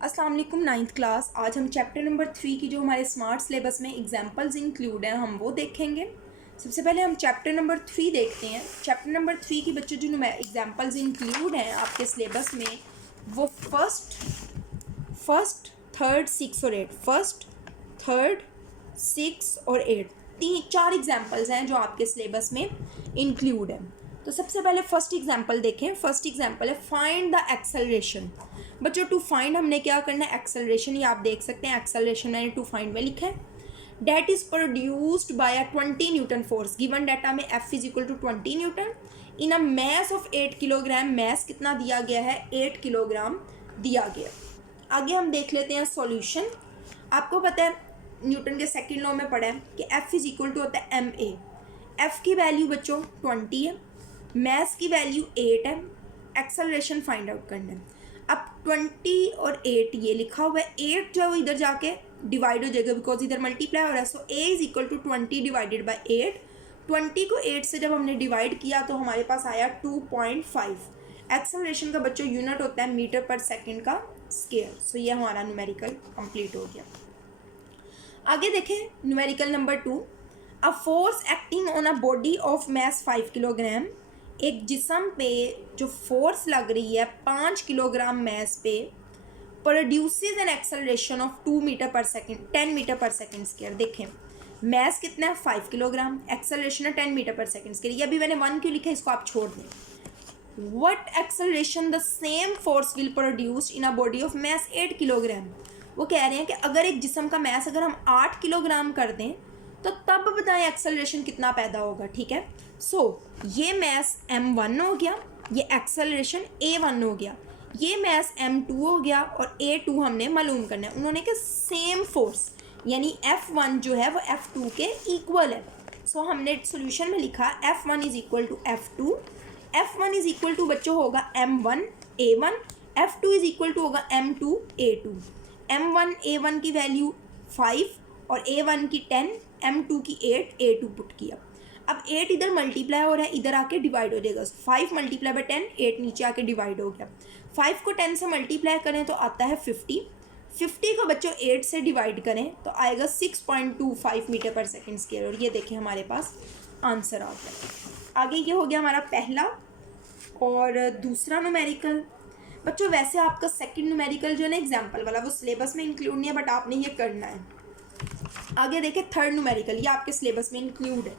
अस्सलाम वालेकुम ninth class. आज हम चैप्टर नंबर 3 की जो हमारे स्मार्ट सिलेबस में एग्जाम्पल्स इंक्लूड हैं हम वो देखेंगे। सबसे पहले हम चैप्टर नंबर 3 देखते हैं। चैप्टर नंबर 3 की बच्चों जो एग्जाम्पल्स इंक्लूड हैं आपके सिलेबस में वो फर्स्ट थर्ड सिक्स और एट, फर्स्ट थर्ड सिक्स और एट, चार एग्जाम्पल्स हैं जो आपके सिलेबस में इंक्लूड हैं। तो सबसे पहले फर्स्ट एग्जाम्पल देखें। फर्स्ट एग्जाम्पल है फाइंड द एक्सेलरेशन। बच्चों टू फाइंड हमने क्या करना है, एक्सेलरेशन। ये आप देख सकते हैं एक्सेलरेशन मैंने टू फाइंड में लिखा है। That is produced by a 20 newton force. Given data में F is equal to 20 newton in a mass of 8 kilogram. Mass कितना दिया गया है, 8 किलोग्राम दिया गया। आगे हम देख लेते हैं सॉल्यूशन। आपको पता है न्यूटन के सेकंड लॉ में पढ़ा है कि F इज इक्वल टू होता है ma। F की वैल्यू बच्चों 20 है, मैस की वैल्यू 8 है, एक्सेलरेशन फाइंड आउट करना है। अब 20 और 8 ये लिखा हुआ है, 8 जो है वो इधर जाके डिवाइड हो जाएगा बिकॉज इधर मल्टीप्लाई हो रहा है। So a is equal to 20 divided by 8। 20 को 8 से जब हमने डिवाइड किया तो हमारे पास आया 2.5। एक्सेलरेशन का बच्चों यूनिट होता है मीटर पर सेकेंड का स्केयर। सो ये हमारा न्यूमेरिकल कंप्लीट हो गया। आगे देखें numerical number 2। A force acting on a body of mass 5 kilogram. एक जिस्म पे जो फोर्स लग रही है 5 किलोग्राम मैस पे produces an acceleration of 2 metre per second, 10 metre per second square. देखें मैस कितना है 5 किलोग्राम, एक्सेलरेशन है 10 मीटर पर सेकेंड स्क्वायर। ये अभी मैंने 1 क्यों लिखा है इसको आप छोड़ दें। What acceleration the same force will produce in a body of mess 8 kilogram. वो कह रहे हैं कि अगर एक जिस्म का मैस अगर हम 8 किलोग्राम कर दें तो तब बताएं एक्सेलरेशन कितना पैदा होगा। ठीक है, सो ये मैस m1 हो गया, ये एक्सेलरेशन a1 हो गया, ये मैस m2 हो गया और a2 हमने मालूम करना है। उन्होंने कि सेम फोर्स यानी F1 जो है वो F2 के इक्वल है। सो हमने सॉल्यूशन में लिखा F1 is equal to F2। F1 is equal to बच्चों होगा m1 a1, F2 is equal to होगा m2 a2। m1 a1 की वैल्यू 5 और a1 की 10, m2 की 8, a2 पुट किया। अब 8 इधर मल्टीप्लाई हो रहा है, इधर आके डिवाइड हो जाएगा। 5 मल्टीप्लाई बाय 10, 8 नीचे आके डिवाइड हो गया। 5 को 10 से मल्टीप्लाई करें तो आता है 50। 50 को बच्चों 8 से डिवाइड करें तो आएगा 6.25 मीटर पर सेकेंड स्क्वायर। और ये देखिए हमारे पास आंसर आ गया। आगे ये हो गया हमारा पहला और दूसरा न्यूमेरिकल। बच्चों वैसे आपका सेकंड न्यूमेरिकल जो है ना एग्जाम्पल वाला वो सिलेबस में इंक्लूड नहीं है, बट आपने ये करना है। आगे देखें थर्ड न्यूमेरिकल, ये आपके सिलेबस में इंक्लूड है।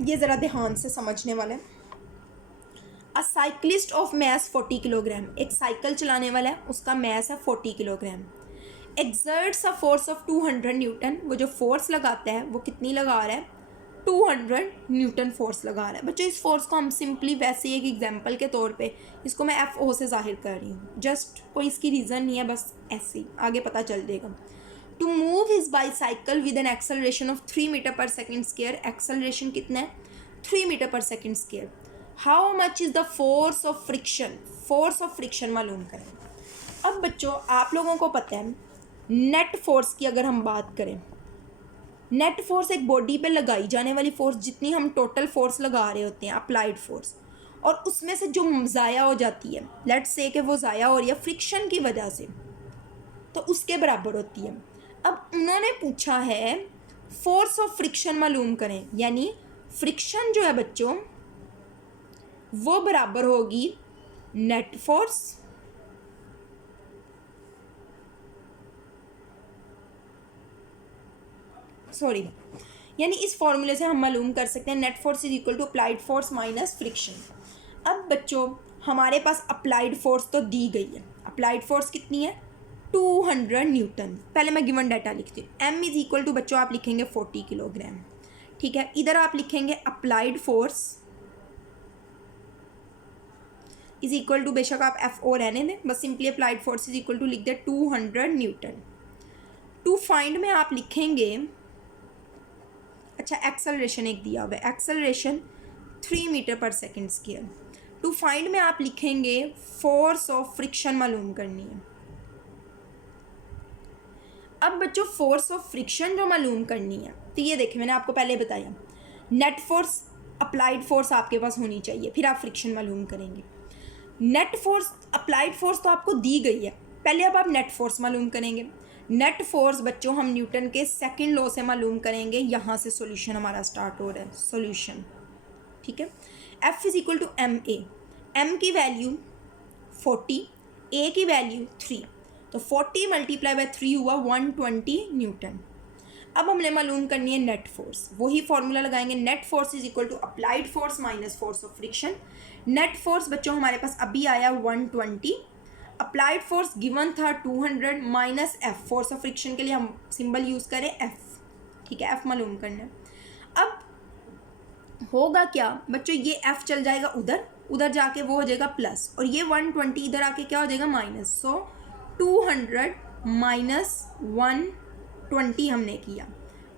ये ज़रा ध्यान से समझने वाला है। अ साइक्लिस्ट ऑफ मैस 40 किलोग्राम। एक साइकिल चलाने वाला है, उसका मैस है 40 kilogram. Exerts a force of 200 Newton. वो जो फोर्स लगाता है वो कितनी लगा रहा है, 200 न्यूटन फोर्स लगा रहा है। बच्चों इस फोर्स को हम सिंपली वैसे एक एग्जांपल के तौर पे इसको मैं FO से जाहिर कर रही हूँ। जस्ट कोई इसकी रीज़न नहीं है, बस ऐसे ही आगे पता चल देगा। To move his bicycle with an acceleration of 3 metre per second square. Acceleration कितना है, 3 metre per second square. How much is the force of friction. Force of friction मालूम करें। अब बच्चों आप लोगों को पता है नेट फोर्स की अगर हम बात करें, नेट फोर्स एक बॉडी पे लगाई जाने वाली फोर्स, जितनी हम टोटल फोर्स लगा रहे होते हैं अप्लाइड फोर्स, और उसमें से जो ज़ाया हो जाती है, लेट्स से कि वो ज़ाया हो रही है फ्रिक्शन की वजह से, तो उसके बराबर होती है। अब उन्होंने पूछा है फोर्स ऑफ फ्रिक्शन मालूम करें, यानी फ्रिक्शन जो है बच्चों वो बराबर होगी नेट फोर्स यानी इस फॉर्मूले से हम मालूम कर सकते हैं net force is equal to applied force minus friction. अब बच्चों हमारे पास अप्लाइड फोर्स तो दी गई है। अप्लाइड फोर्स कितनी है, 200 न्यूटन। पहले मैं गिवन डाटा लिखती हूँ। m इज इक्वल टू बच्चों आप लिखेंगे 40 किलोग्राम। ठीक है, इधर आप लिखेंगे applied force is equal to, बेशक आप FO रहने दें, बस simply applied force is equal to लिख दें 200 न्यूटन। टू फाइंड में आप लिखेंगे, अच्छा एक्सेलरेशन एक दिया हुआ है, acceleration 3 metre per second square. To find में आप लिखेंगे फोर्स ऑफ फ्रिक्शन मालूम करनी है। अब बच्चों फोर्स ऑफ फ्रिक्शन जो मालूम करनी है तो ये देखिए मैंने आपको पहले बताया नेट फोर्स अप्लाइड फोर्स आपके पास होनी चाहिए, फिर आप फ्रिक्शन मालूम करेंगे। नेट फोर्स अप्लाइड फोर्स तो आपको दी गई है, पहले अब आप नेट फोर्स मालूम करेंगे। नेट फोर्स बच्चों हम न्यूटन के सेकंड लॉ से मालूम करेंगे। यहाँ से सॉल्यूशन हमारा स्टार्ट हो रहा है, सॉल्यूशन, ठीक है। F is equal to M A, M की वैल्यू 40, ए की वैल्यू 3, तो 40 मल्टीप्लाई बाय 3 हुआ 120 न्यूटन। अब हमने मालूम करनी है नेट फोर्स, वही फॉर्मूला लगाएंगे, net force is equal to applied force minus force of friction. Net force बच्चों हमारे पास अभी आया 120, अप्लाइड फोर्स गिवन था 200 minus F, force of friction के लिए हम सिंबल यूज़ करें एफ, ठीक है, एफ मालूम करना है। अब होगा क्या बच्चों, ये एफ चल जाएगा उधर, उधर जाके वो हो जाएगा प्लस, और ये 120 इधर आके क्या हो जाएगा माइनस। सो 200 माइनस 120 हमने किया,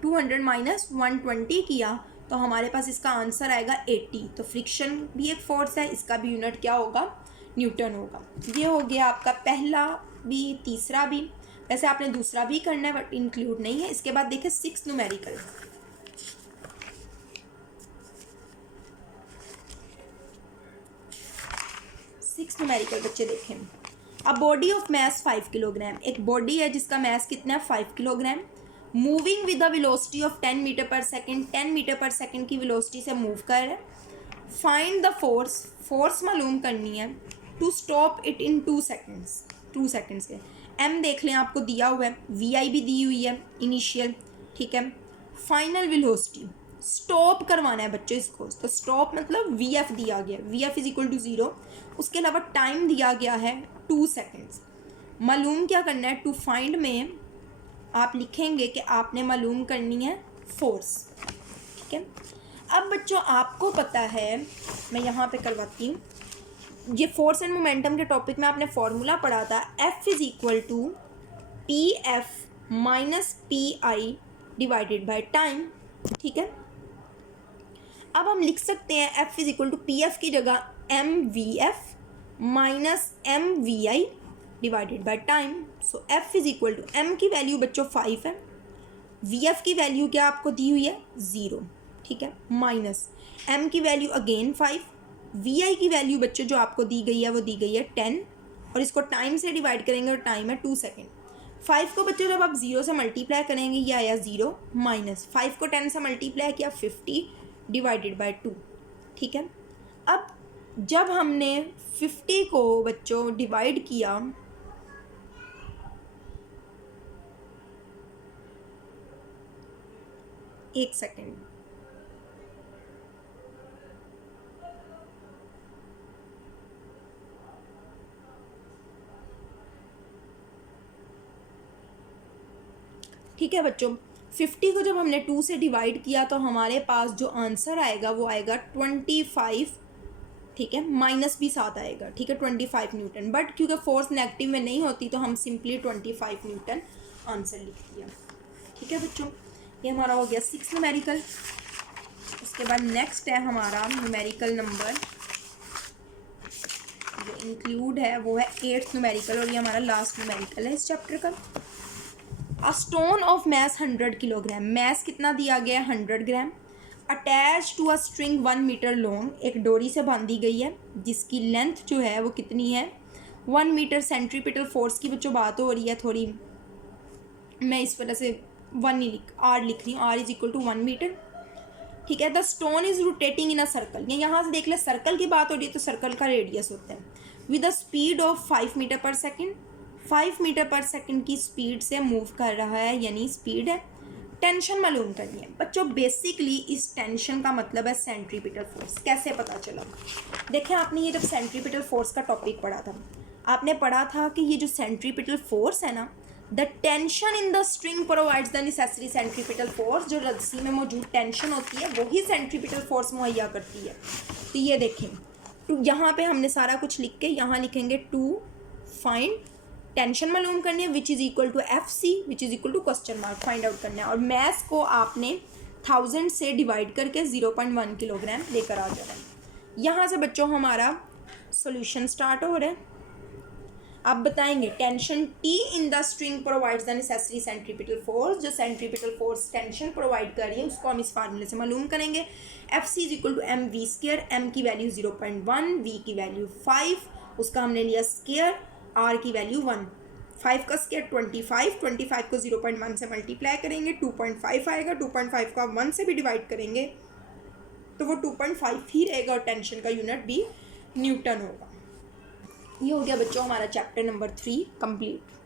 200 माइनस 120 किया, तो हमारे पास इसका आंसर आएगा 80। तो फ्रिक्शन भी एक फोर्स है, इसका भी यूनिट क्या होगा, न्यूटन होगा। ये हो गया आपका पहला भी, तीसरा भी। वैसे आपने दूसरा भी करना है बट इंक्लूड नहीं है। इसके बाद देखें 6 न्यूमेरिकल। न्यूमेरिकल बच्चे देखें। A body of mass 5 kilogram, एक बॉडी है जिसका मैस कितना है 5 kilogram, moving with the velocity of 10 metre per second, 10 metre per second की वेलोसिटी से मूव कर रहा है। फाइंड द फोर्स, फोर्स मालूम करनी है, to stop it in 2 seconds, 2 seconds के। एम देख लें आपको दिया हुआ है, वी आई भी दी हुई है इनिशियल, ठीक है। फाइनल वेलोसिटी, स्टॉप करवाना है बच्चों इसको, तो स्टॉप मतलब वी एफ दिया गया, V F is equal to 0। उसके अलावा टाइम दिया गया है 2 सेकेंड्स। मालूम क्या करना है, टू फाइंड में आप लिखेंगे कि आपने मालूम करनी है फोर्स, ठीक है। अब बच्चों आपको पता है, मैं यहाँ पे करवाती हूँ, ये फोर्स एंड मोमेंटम के टॉपिक में आपने फॉर्मूला पढ़ा था, F is equal to P F minus P I divided by time, ठीक है। अब हम लिख सकते हैं F is equal to P F की जगह M V F minus M V I divided by time. So F is equal to, M की वैल्यू बच्चों 5 है, वी एफ की वैल्यू क्या आपको दी हुई है 0, ठीक है, माइनस एम की वैल्यू अगेन 5, वी आई की वैल्यू बच्चों जो आपको दी गई है वो दी गई है 10, और इसको टाइम से डिवाइड करेंगे और टाइम है 2 सेकेंड। 5 को बच्चों जब आप 0 से मल्टीप्लाई करेंगे ये आया 0, माइनस 5 को 10 से मल्टीप्लाई किया 50 डिवाइडेड बाय 2, ठीक है। अब जब हमने 50 को बच्चों डिवाइड किया, एक सेकेंड, ठीक है बच्चों, 50 को जब हमने 2 से डिवाइड किया तो हमारे पास जो आंसर आएगा वो आएगा 25, ठीक है, माइनस भी साथ आएगा, ठीक है, 25 न्यूटन। बट क्योंकि फोर्स नेगेटिव में नहीं होती तो हम सिंपली 25 न्यूटन आंसर लिख दिया, ठीक है बच्चों। ये हमारा हो गया 6 न्यूमेरिकल। उसके बाद नेक्स्ट है हमारा न्यूमेरिकल नंबर जो इंक्लूड है वो है 8th न्यूमेरिकल, और ये हमारा लास्ट न्यूमेरिकल है इस चैप्टर का। A stone of mass 100 kilogram, mass कितना दिया गया है 100 gram, attach to a string 1 metre long, एक डोरी से बांधी गई है जिसकी लेंथ जो है वो कितनी है 1 मीटर। सेंट्रीपिटल फोर्स की बच्चों बात हो रही है, थोड़ी मैं इस वजह से 1 ही आर लिख रही हूँ, R is equal to 1 metre, ठीक है। The stone is rotating in a circle, ये यहाँ से देख ले सर्कल की बात हो रही है तो सर्कल का रेडियस होता है, with a speed of 5 metre per second, 5 metre per second की स्पीड से मूव कर रहा है, यानी स्पीड है। टेंशन मालूम करनी है बच्चों, बेसिकली इस टेंशन का मतलब है सेंट्रीपिटल फोर्स। कैसे पता चला, देखें आपने ये जब सेंट्रीपिटल फोर्स का टॉपिक पढ़ा था, आपने पढ़ा था कि ये जो सेंट्रीपिटल फोर्स है ना, the tension in the string provides the necessary centripetal force, जो रस्सी में मौजूद टेंशन होती है वही सेंट्रीपिटल फोर्स मुहैया करती है। तो ये देखें, टू यहाँ पे हमने सारा कुछ लिख के यहाँ लिखेंगे टू फाइंड टेंशन मालूम करनी है, which is equal to F C, which is equal to question mark find out करना है, और मैस को आपने 1000 से डिवाइड करके 0.1 किलोग्राम लेकर आ जाना है। यहाँ से बच्चों हमारा सॉल्यूशन स्टार्ट हो रहा है। आप बताएंगे tension T in the string provides the necessary centripetal force, जो सेंट्रीपिटल फोर्स टेंशन प्रोवाइड कर रही है उसको हम इस फार्मूले से मालूम करेंगे। F C is equal to M V square, M की वैल्यू 0.1, वी की वैल्यू 5, उसका हमने लिया स्केयर, आर की वैल्यू 1। 5 का स्केयर 25, 25 को 0.1 से मल्टीप्लाई करेंगे 2.5 आएगा, 2.5 का 1 से भी डिवाइड करेंगे तो वो 2.5 ही रहेगा और टेंशन का यूनिट भी न्यूटन होगा। ये हो गया बच्चों हमारा चैप्टर नंबर 3 कंप्लीट।